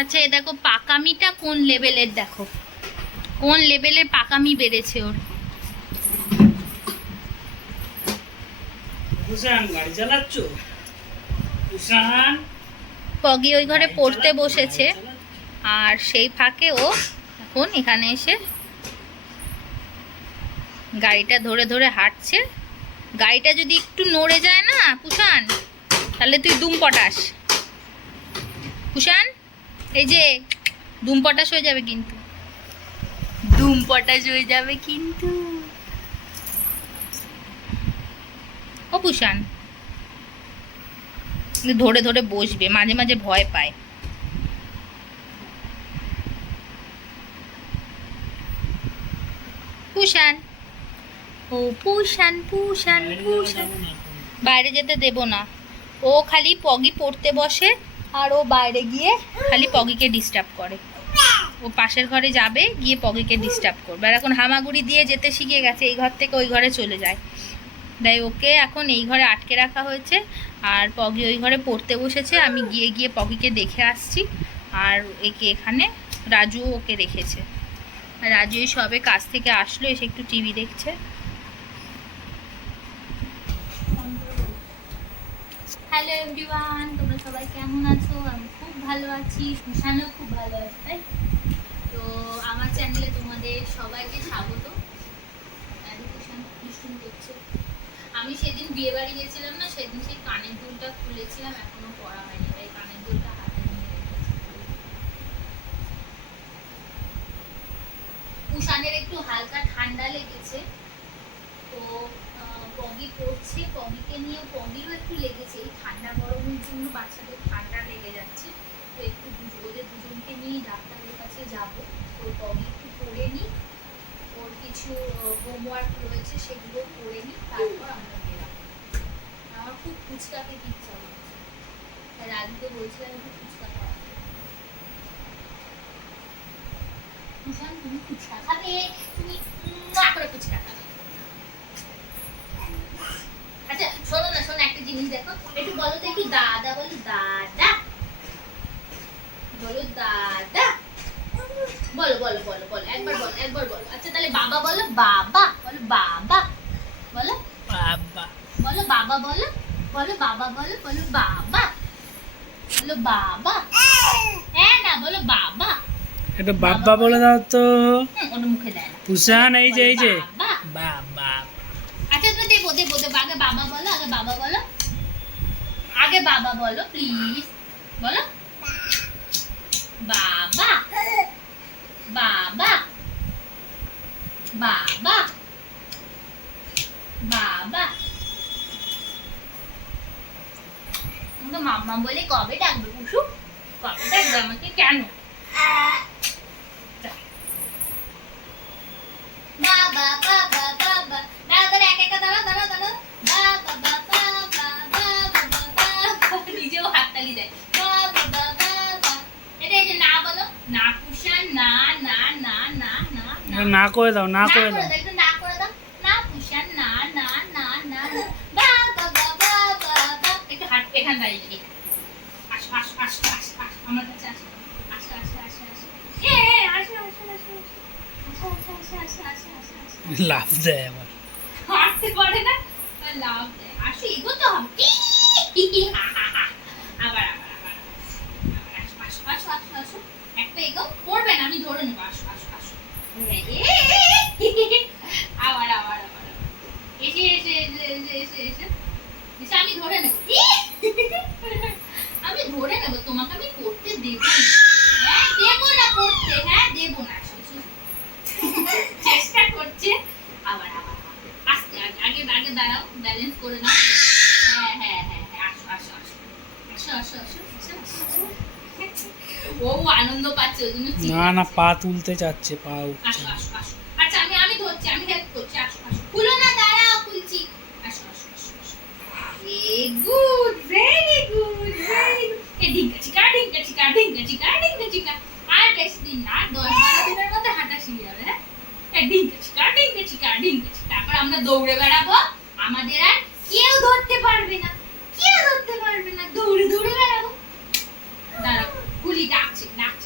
আচ্ছা এ দেখো পাকামিটা কোন লেভেলের, দেখো কোন লেভেলের পাকামি বেড়েছে ওর। গাড়ি চালাচ্ছ? পগি ওই ঘরে পড়তে বসেছে আর সেই ফাঁকে ও এখন এখানে এসে গাড়িটা ধরে ধরে হাঁটছে। গাড়িটা যদি একটু নড়ে যায় না পুষান, তাহলে তুই দুম পটাস। পুষান এই যে দুম পটাস হয়ে যাবে, কিন্তু দুম পটাস হয়ে যাবে কিন্তু। ও পুষান ধরে ধরে বসবে, মাঝে মাঝে ভয় পায়। পুষান ও পুষান পুষান পুষান, বাইরে যেতে দেব না। ও খালি পগি পড়তে বসে আর ও বাইরে গিয়ে খালি পগিকে ডিস্টার্ব করে। ও পাশের ঘরে যাবে, গিয়ে পগিকে ডিস্টার্ব করবে। আর এখন হামাগুড়ি দিয়ে যেতে শিখে গেছে, এই ঘর থেকে ওই ঘরে চলে যায়। তাই ওকে এখন এই ঘরে আটকে রাখা হয়েছে আর পগি ওই ঘরে পড়তে বসেছে। আমি গিয়ে গিয়ে পগিকে দেখে আসছি আর একে এখানে রাজু ওকে রেখেছে। আর রাজু এই সবে কাজ থেকে আসলো, এসে একটু টিভি দেখছে। হ্যালো এভরিওয়ান, তোমরা সবাই কেমন আছো? আমি খুব ভালো আছি, সুশানও খুব ভালো আছে। তাই তো আমার চ্যানেলে তোমাদের সবাইকে স্বাগত। আমি সেদিন বিয়ে বাড়ি গেছিলাম না, সেদিন সেই কানের দুলটা খুলেছিলাম, এখনো পরা হয়নি, তাই কানের দুলটা হাতে নিয়ে রেখেছি। উষানের একটু হালকা ঠান্ডা লেগেছে, তো পগি পড়ছে, পগিকে নিয়ে পগিরও একটু লেগেছে। এই ঠান্ডা গরমের জন্য বাচ্চাদের ঠান্ডা লেগে যাচ্ছে, তো একটু ওদের দুজনকে নিয়ে ডাক্তারের কাছে যাব। তো পগি একটু পড়ে নিই, ওর কিছু হোমওয়ার্ক রয়েছে সেগুলো করে নিই, তারপর আমরা বেরাবো। আমার খুব ফুচকা খেতে ইচ্ছা হচ্ছে, রাজুকে বলছিলাম একটু ফুচকা খাওয়া। সুশান তুমি ফুচকা খাবে? তুমি না করে ফুচকা খাবে? আচ্ছা শোনো না, শোনো একটা জিনিস দেখো, একটু বলো তো, একটু দাদা বলো, দাদা বলো, দাদা বলো বলো বলো বলো, একবার বলো, একবার বলো। আচ্ছা তাহলে বাবা বলো, বাবা বলো, বাবা বলো, বাবা বলো, বাবা বলো, বলো বাবা বলো, বলো বাবা, বলো বাবা। হ্যাঁ না বলো বাবা, একটু বাবা বলে দাও তো। ওটা মুখে দেয় না। পুষান এই যে এই যে বাবা। বাবা। আচ্ছা তুমি দেবো দেবো দেবো, আগে বাবা বলো, আগে বাবা বলো, আগে বাবা বলো প্লিজ, বলো বাবা, বাবা, বাবা, বাবা। তো মাম্মা বলে কবে ডাকবে কুসু? কবে ডাকবে আমাকে? কেন? বাবা বাবা বাবা, দাঁড়া দাঁড়া, এক একা দাঁড়া দাঁড়া দাঁড়া, বাবা বাবা বাবা বাবা, নিজেও হাততালি দেয়, বাবা বাবা বাবা। এটা এই যে না বলো, না কুশান, না না না না না না, না করে দাও, না করে দাও। একটু না করে দাও, না কুশান, না না না না না, বাবা বাবা বাবা। একটু হাত এখান দাঁড়িয়ে দেখি, আসো আসো আসো আসো আসো আমার কাছে আসো, আসো আসো আসো আসো, এ আসো আসো আসো আসো। লাভ দেয় আবার, হাঁটতে পারে না, লাভ দেয়। আসো এগোতে হবে, আবার আবার আবার আসো আসো আসো আসো আসো, একটা এগো, পড়বে না, আমি ধরে নেবো, আসো আসো আসো, আবার আবার আবার এসে এসে এসে এসে এসে এসে এসে, আমি ধরে নেবো, আমি ধরে নেবো তোমাকে, আমি পড়তে দেবো না। হ্যাঁ দেবো না পড়তে, হ্যাঁ দেবো না, চেষ্টা করছে। আবার আবার আস্তে, আগে আগে দাঁড়াও, ব্যালেন্স করে নাও। হ্যাঁ হ্যাঁ হ্যাঁ হ্যাঁ, আসো আসো আসো আসো আসো আসো আসো। ও আনন্দ পাচ্ছে ওই জন্য না না পা তুলতে চাচ্ছে, পা উঠছে আসো আসো আসো। আচ্ছা আমি আমি ধরছি, আমি হেল্প করছি, আসো আসো, খুলো না, দাঁড়াও খুলছি, আসো আসো আসো আসো। Good, very good, very good. এ ঢিঙ্কা চিকা ঢিঙ্কা চিকা ঢিঙ্কা চিকা ঢিঙ্কা চিকা। আর বেশি দিন না, 10-12 দিনের মধ্যে হাঁটা শিখে যাবে। হ্যাঁ ঢিঙ্কা চিকা ঢিঙ্কা চিকা ঢিঙ্কা চিকা। তারপর আমরা দৌড়ে বেড়াবো, আমাদের আর কেউ ধরতে পারবে না, কেউ ধরতে পারবে না, দৌড়ে দৌড়ে বেড়াবো। দাঁড়াও, গুলি ডাকছে, ডাকছে।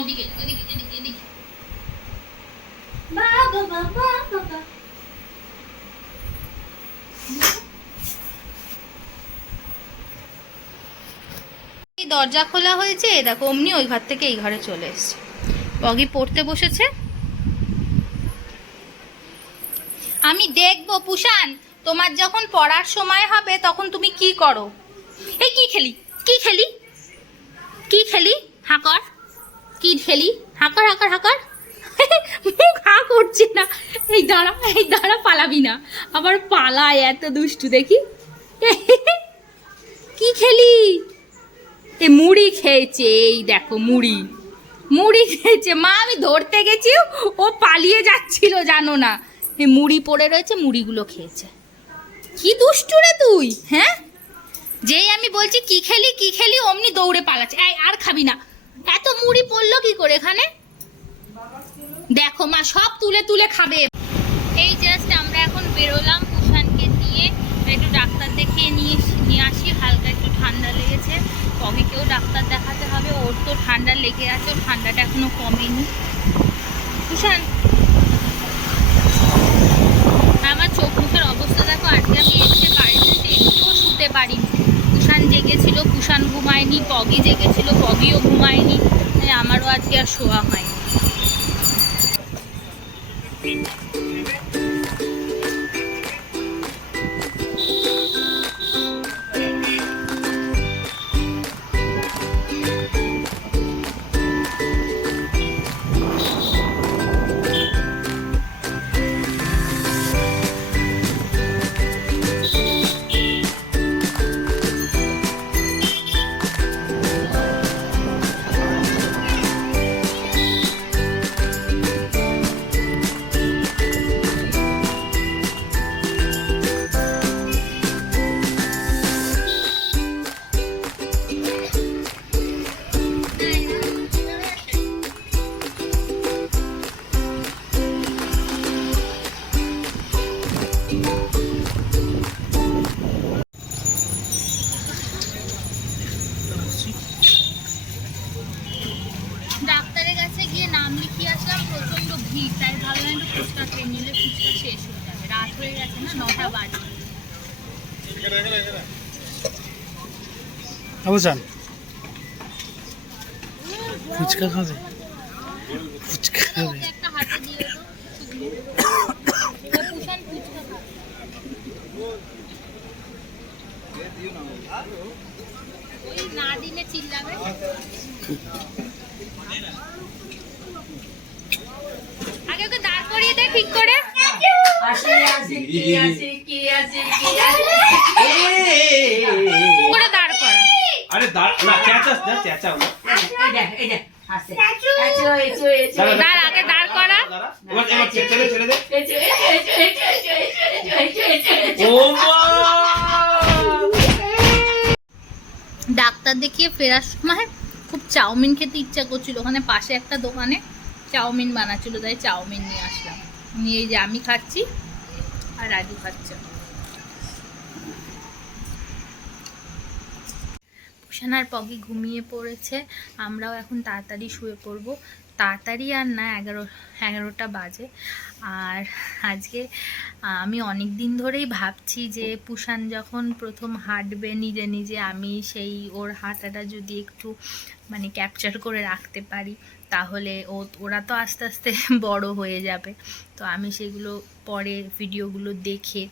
ওদিকে এদিকে এদিকে এদিকে বাবা বাবা বাবা এই দরজা খোলা হয়েছে, দেখো অমনি ওই ঘর থেকে এই ঘরে চলে এসছে। পগি পড়তে বসেছে, আমি দেখবো পুষান তোমার যখন পড়ার সময় হবে তখন তুমি কি করো। এই কি খেলি কি খেলি কি খেলি, হাঁকর কি খেলি, হাঁকর হাঁকর হাঁকর মুখ হা করছে না। এই দাঁড়া পালাবি না, আবার পালায়, এত দুষ্টু দেখি। কি খেলি, এ মুড়ি খেয়েছে, এই দেখো মুড়ি মুড়ি খেয়েছে। মা আমি ধরতে গেছি, ও পালিয়ে যাচ্ছিল জানো না, এই মুড়ি পড়ে রয়েছে, মুড়িগুলো খেয়েছে। কি দুষ্টু রে তুই, হ্যাঁ? যেই আমি বলছি কি খেলি অমনি দৌড়ে পালাচ্ছে। এই আর খাবি না, এত মুড়ি পড়লো কি করে এখানে, দেখো মা সব তুলে তুলে খাবে। এই জাস্ট আমরা এখন বেরোলাম কুষাণকে নিয়ে, একটু ডাক্তার দেখিয়ে নিয়ে আসি, হালকা একটু ঠান্ডা লেগেছে। পগিকেও ডাক্তার দেখাতে হবে, ওর তো ঠান্ডা লেগে আছে, ওর ঠান্ডাটা এখনো কমেনি। কুষাণ আমার চোখ মুখের অবস্থা দেখো, আজকে আমি এসে বাড়িতে একটুও শুতে পারিনি। কুষাণ জেগেছিল, কুষাণ ঘুমায়নি, পগি জেগেছিল, পগিও ঘুমায়নি, আমারও আজকে আর শোয়া হয়নি। ডাক্তারের কাছে গিয়ে নাম লিখিয়ে আসলাম, প্রচন্ড ভিড়, তাই ভাবলাম একটু ফুচকা খেয়ে নিলে ফুচকা শেষ হয়ে যাবে, রাত হয়ে গেছে না, 9টা বাজে। বুঝান ফুচকা খাবে, ফুচকা খাবে। একটা হাতে দিয়ে দাও, কুষাণ ফুচকা খাবে। ওই না দিলে চিল্লাবে। আগে ওকে দাঁড় করিয়ে দে ঠিক করে। করে দাঁড় করা। আরে না চেঁচাস না, চেঁচাও না। দাঁড় আগে দাঁড় করা। এবার ছেড়ে দে। ও মা! ডাক্তার দেখিয়ে ফেরার সময় খুব চাউমিন খেতে ইচ্ছা করছিল, ওখানে পাশে একটা দোকানে চাউমিন বানাচ্ছিল, তাই চাউমিন নিয়ে আসলাম। নিয়ে যে আমি খাচ্ছি আর রাজু খাচ্ছে। কুষাণ আর পগি ঘুমিয়ে পড়েছে, আমরাও এখন তাড়াতাড়ি শুয়ে পড়বো। তাড়াতাড়ি আর না, 11টা বাজে। আর আজকে আমি অনেক দিন ধরেই ভাবছি যে কুষাণ যখন প্রথম হাঁটবে নিজে নিজে, আমি সেই ওর হাঁটাটা যদি একটু মানে ক্যাপচার করে রাখতে পারি, তাহলে ওরা তো আস্তে আস্তে বড় হয়ে যাবে, তো আমি সেগুলো পরে ভিডিওগুলো দেখে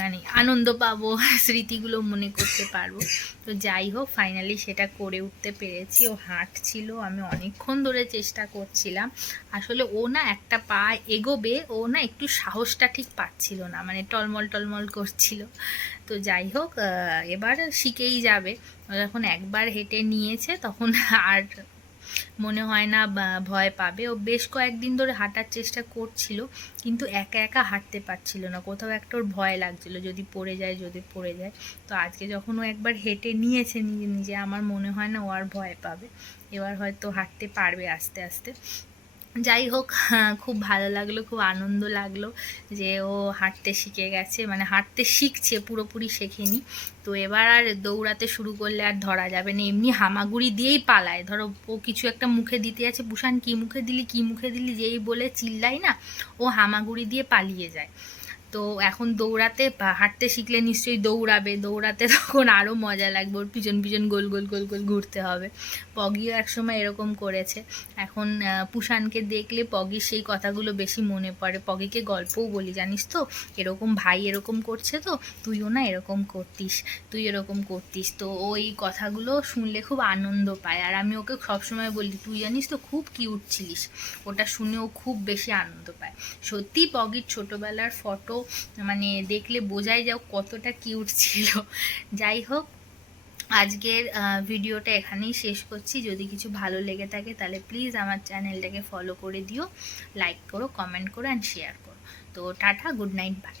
মানে আনন্দ পাবো, স্মৃতিগুলো মনে করতে পারবো। তো যাই হোক, ফাইনালি সেটা করে উঠতে পেরেছি। ও হাঁটছিল, আমি অনেকক্ষণ ধরে চেষ্টা করছিলাম, আসলে ও না একটা পা এগোবে, ও না একটু সাহসটা ঠিক পাচ্ছিল না, মানে টলমল করছিল। তো যাই হোক, এবার শিখেই যাবে। ও যখন একবার হেঁটে নিয়েছে তখন আর মনে হয় না ভয় পাবে। ও বেশ কয়েকদিন ধরে হাঁটার চেষ্টা করছিল, কিন্তু একা একা হাঁটতে পারছিল না, কোথাও একটা ওর ভয় লাগছিল যদি পড়ে যায়। তো আজকে যখন ও একবার হেঁটে নিয়েছে নিজে নিজে, আমার মনে হয় না ও আর ভয় পাবে, এবার হয়তো হাঁটতে পারবে আস্তে আস্তে। যাই হোক, খুব ভালো লাগলো, খুব আনন্দ লাগলো যে ও হাঁটতে শিখে গেছে, মানে হাঁটতে শিখছে, পুরোপুরি শেখেনি। তো এবার আর দৌড়াতে শুরু করলে আর ধরা যাবে না, এমনি হামাগুড়ি দিয়েই পালায়। ধরো ও কিছু একটা মুখে দিতে আছে, পুষান কী মুখে দিলি কী মুখে দিলি যেই বলে চিল্লাই না, ও হামাগুড়ি দিয়ে পালিয়ে যায়। তো এখন দৌড়াতে হাঁটতে শিখলে নিশ্চয়ই দৌড়াবে, দৌড়াতে তখন আরও মজা লাগবে, ওর পিছন পিছন গোল গোল গোল গোল ঘুরতে হবে। পগিও একসময় এরকম করেছে। এখন পুষানকে দেখলে পগির সেই কথাগুলো বেশি মনে পড়ে, পগিকে গল্পও বলি, জানিস তো এরকম ভাই এরকম করছে, তো তুইও না এরকম করতিস, তুই এরকম করতিস। তো ওই কথাগুলো শুনলে খুব আনন্দ পায়, আর আমি ওকে সবসময় বলি তুই জানিস তো খুব কিউট ছিলিস, ওটা শুনেও খুব বেশি আনন্দ পায়। সত্যি পগির ছোটোবেলার ফটো মানে দেখলে বোঝাই যাও কতটা কিউট ছিল। যাই হোক, আজকের ভিডিওটা এখানেই শেষ করছি। যদি কিছু ভালো লেগে থাকে তাহলে প্লিজ আমার চ্যানেলটাকে ফলো করে দিও, লাইক করো, কমেন্ট করো অ্যান্ড শেয়ার করো। তো টাটা, গুড নাইট, বাই।